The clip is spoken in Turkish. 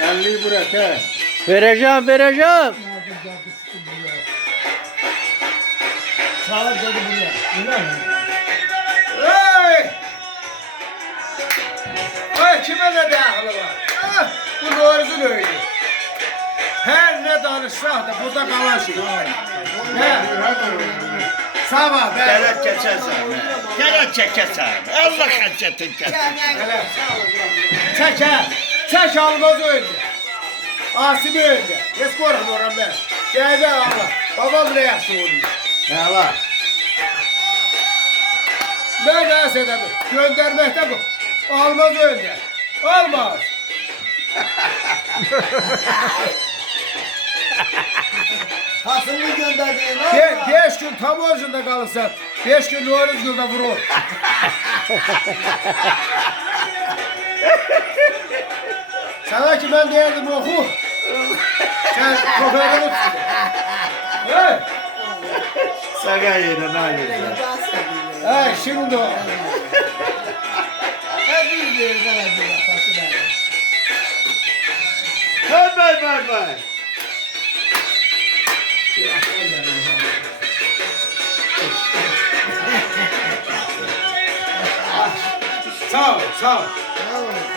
50'yi bırak he. Vereceğim vereceğim. Çağır dedi buraya. Öyle mi? Hey! Ay kime ne dahili var? Ah, bu doğrusu öyle. Her ne danışsak da burada kalan şey. He. Sabah ben. Gerek geçersen. Gerek çekersen. Allah kaçatın Hele. Çek almaz öldü. Asimi öldü. Hiç korkmuyorum ben. Geldi Allah. Babam ne yaptı onu? Ne var? Ben nasıl edemem? Göndermekte bu. Almaz öldü. Almaz. Hasım'ı gönderdiğin Beş gün tam orucunda kalırsa 5 gün oruç günde vurur. Sana ki ben derdim oku. Sen kafada mı tuttun? Hey! Sana yine ne yapıyorsun? Hey şimdi o. Hadi diyor sana bir Hasım'a. Hay. Sağ ol, sağ ol. Bravo.